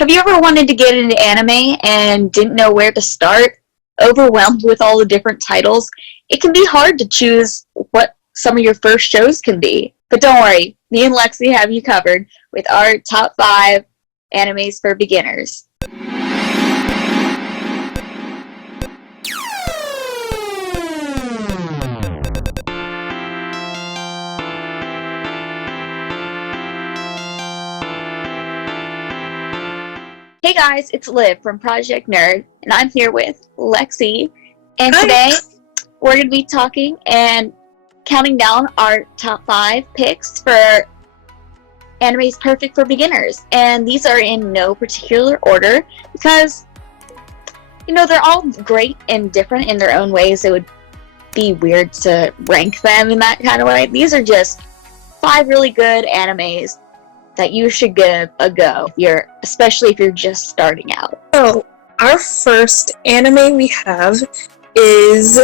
Have you ever wanted to get into anime and didn't know where to start? Overwhelmed with all the different titles? It can be hard to choose what some of your first shows can be. But don't worry, me and Lexi have you covered with our top 5 animes for beginners. Hey guys, it's Liv from Project Nerd, and I'm here with Lexi. And today we're going to be talking and counting down our top 5 picks for animes perfect for beginners. And these are in no particular order because, they're all great and different in their own ways. It would be weird to rank them in that kind of way. These are just 5 really good animes that you should give a go, especially if you're just starting out. So, our first anime we have is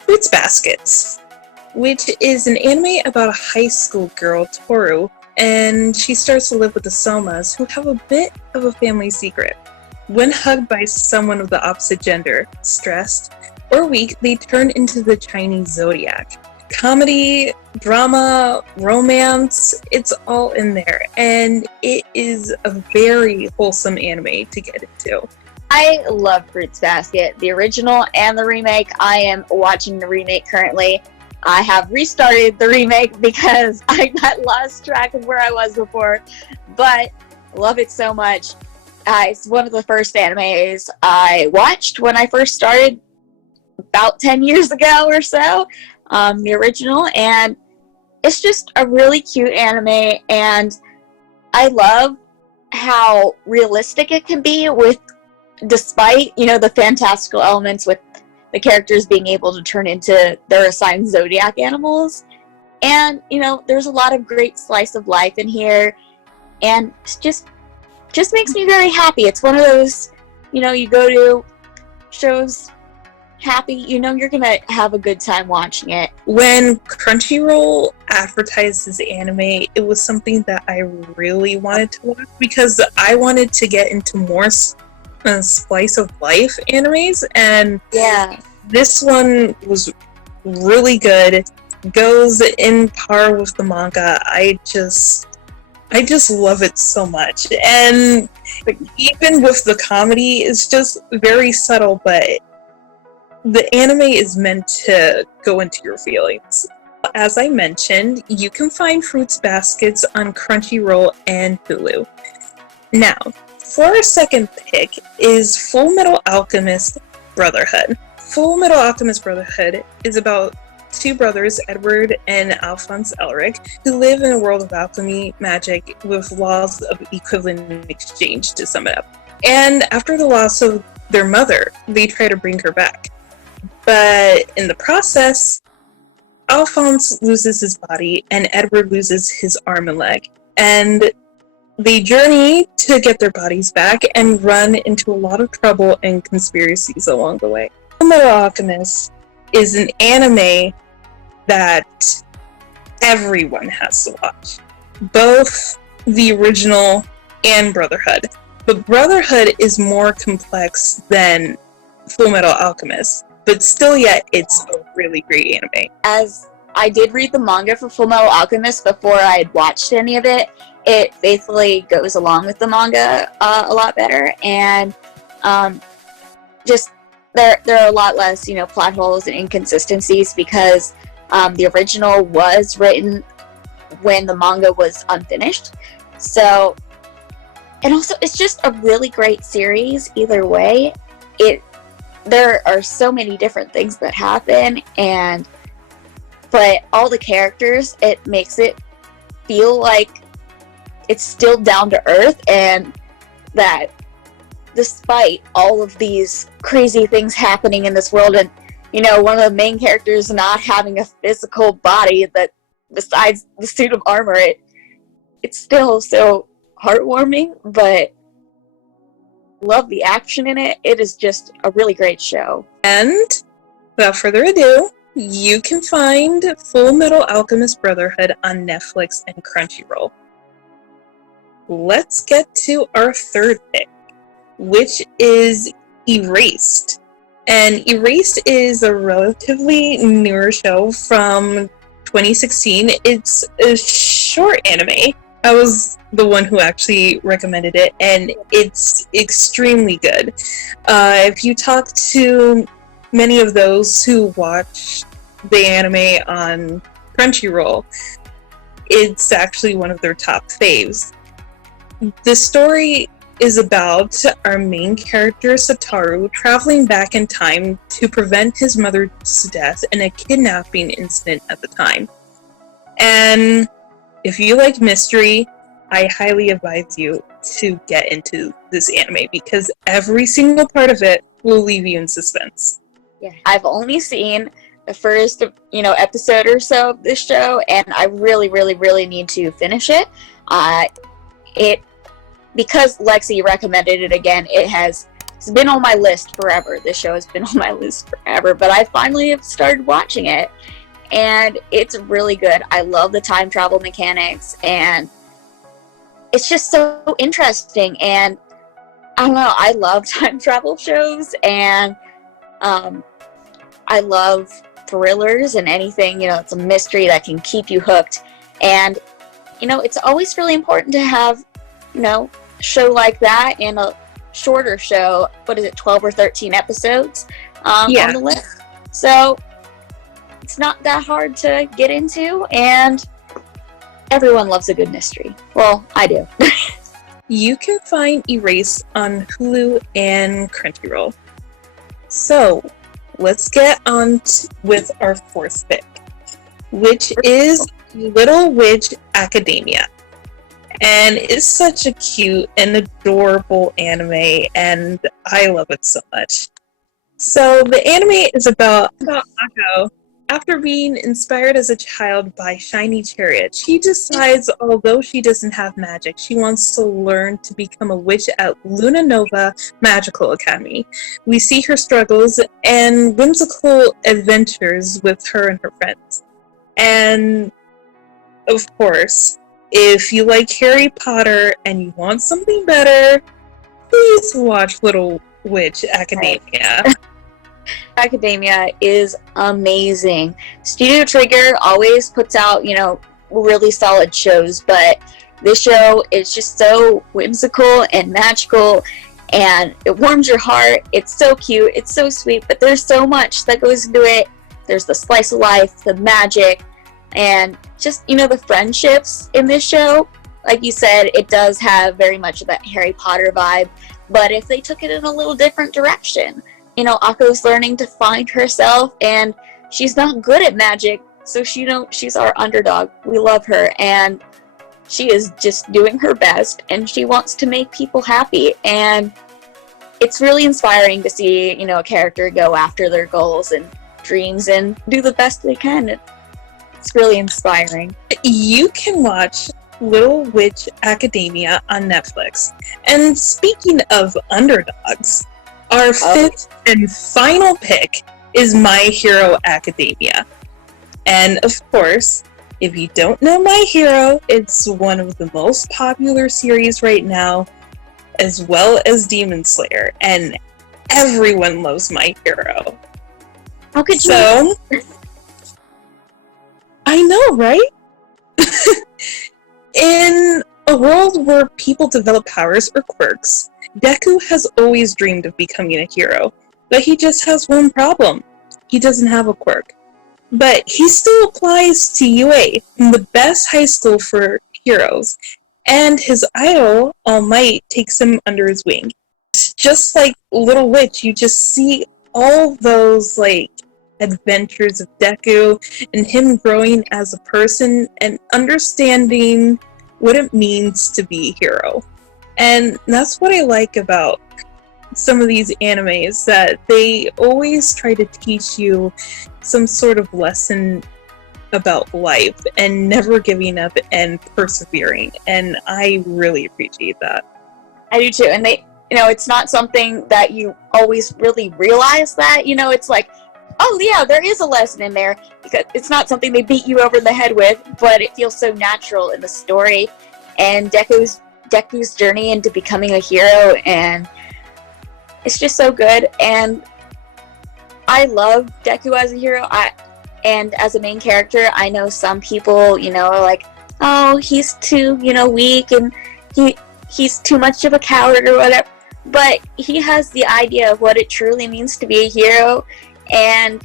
Fruits Baskets, which is an anime about a high school girl, Toru, and she starts to live with the Somas, who have a bit of a family secret. When hugged by someone of the opposite gender, stressed or weak, they turn into the Chinese zodiac. Comedy, drama, romance, it's all in there, and it is a very wholesome anime to get into. I love Fruits Basket, the original and the remake. I am watching the remake currently. I have restarted the remake because I got lost track of where I was before, but love it so much. It's one of the first animes I watched when I first started about 10 years ago or so. The original, and it's just a really cute anime, and I love how realistic it can be despite the fantastical elements with the characters being able to turn into their assigned zodiac animals. And there's a lot of great slice of life in here, and it's just makes me very happy. It's one of those you go to shows happy, you're gonna have a good time watching it. When Crunchyroll advertised this anime, it was something that I really wanted to watch because I wanted to get into more slice of life animes, and this one was really good. Goes in par with the manga. I just love it so much, and even with the comedy, it's just very subtle, but the anime is meant to go into your feelings. As I mentioned, you can find Fruits Baskets on Crunchyroll and Hulu. Now, for our second pick is Full Metal Alchemist Brotherhood. Full Metal Alchemist Brotherhood is about 2 brothers, Edward and Alphonse Elric, who live in a world of alchemy, magic, with laws of equivalent exchange, to sum it up. And after the loss of their mother, they try to bring her back. But in the process, Alphonse loses his body and Edward loses his arm and leg. And they journey to get their bodies back and run into a lot of trouble and conspiracies along the way. Metal Alchemist is an anime that everyone has to watch. Both the original and Brotherhood. But Brotherhood is more complex than Full Metal Alchemist. But still yet, it's a really great anime. As I did read the manga for Full Metal Alchemist before I had watched any of it, it faithfully goes along with the manga a lot better, and just there are a lot less plot holes and inconsistencies because the original was written when the manga was unfinished. So, and also it's just a really great series either way. There are so many different things that happen, but all the characters, it makes it feel like it's still down to earth, and that despite all of these crazy things happening in this world, and one of the main characters not having a physical body that besides the suit of armor, it's still so heartwarming, but love the action in it. It is just a really great show. And without further ado, you can find Full Metal Alchemist Brotherhood on Netflix and Crunchyroll. let's get to our third pick, which is Erased. And Erased is a relatively newer show from 2016. It's a short anime. I was the one who actually recommended it, and it's extremely good. If you talk to many of those who watch the anime on Crunchyroll, it's actually one of their top faves. The story is about our main character Satoru traveling back in time to prevent his mother's death in a kidnapping incident at the time. And if you like mystery, I highly advise you to get into this anime because every single part of it will leave you in suspense. Yeah, I've only seen the first, episode or so of this show, and I really, really, really need to finish it. Because Lexi recommended it again, it's been on my list forever. This show has been on my list forever, but I finally have started watching it, and it's really good. I love the time travel mechanics, and it's just so interesting, and I don't know, I love time travel shows, and I love thrillers and anything, it's a mystery that can keep you hooked, and, it's always really important to have, show like that and a shorter show, 12 or 13 episodes on the list. So it's not that hard to get into, and everyone loves a good mystery. Well, I do. You can find Erase on Hulu and Crunchyroll. So let's get on with our fourth pick, which is Little Witch Academia. And it's such a cute and adorable anime, and I love it so much. So the anime is about Ako. After being inspired as a child by Shiny Chariot, she decides, although she doesn't have magic, she wants to learn to become a witch at Luna Nova Magical Academy. We see her struggles and whimsical adventures with her and her friends. And, of course, if you like Harry Potter and you want something better, please watch Little Witch Academia. Academia is amazing. Studio Trigger always puts out, really solid shows, but this show is just so whimsical and magical, and it warms your heart. It's so cute, it's so sweet, but there's so much that goes into it. There's the slice of life, the magic, and just, the friendships in this show. Like you said, it does have very much of that Harry Potter vibe, but if they took it in a little different direction, Ako's learning to find herself, and she's not good at magic, so she's our underdog. We love her, and she is just doing her best, and she wants to make people happy, and it's really inspiring to see, a character go after their goals and dreams and do the best they can. It's really inspiring. You can watch Little Witch Academia on Netflix. And speaking of underdogs, our fifth and final pick is My Hero Academia. And of course, if you don't know My Hero, it's one of the most popular series right now, as well as Demon Slayer, and everyone loves My Hero. How could you? I know, right? In a world where people develop powers or quirks, Deku has always dreamed of becoming a hero, but he just has one problem. He doesn't have a quirk. But he still applies to UA, the best high school for heroes, and his idol, All Might, takes him under his wing. Just like Little Witch, you just see all those, adventures of Deku and him growing as a person and understanding what it means to be a hero. And that's what I like about some of these animes, that they always try to teach you some sort of lesson about life and never giving up and persevering. And I really appreciate that. I do too. And they, it's not something that you always really realize that, it's like, oh yeah, there is a lesson in there, because it's not something they beat you over the head with, but it feels so natural in the story. And Deku's Deku's journey into becoming a hero, and it's just so good. And I love Deku as a hero. And as a main character, I know some people, are like, oh, he's too, weak, and he's too much of a coward or whatever. But he has the idea of what it truly means to be a hero, and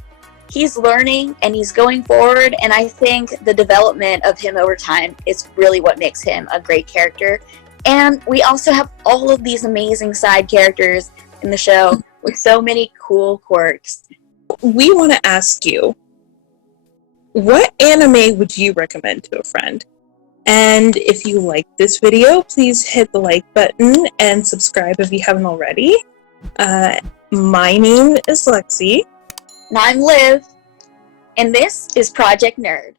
he's learning and he's going forward. And I think the development of him over time is really what makes him a great character. And we also have all of these amazing side characters in the show with so many cool quirks. We want to ask you, what anime would you recommend to a friend? And if you like this video, please hit the like button and subscribe if you haven't already. My name is Lexi. And I'm Liv, and this is Project Nerd.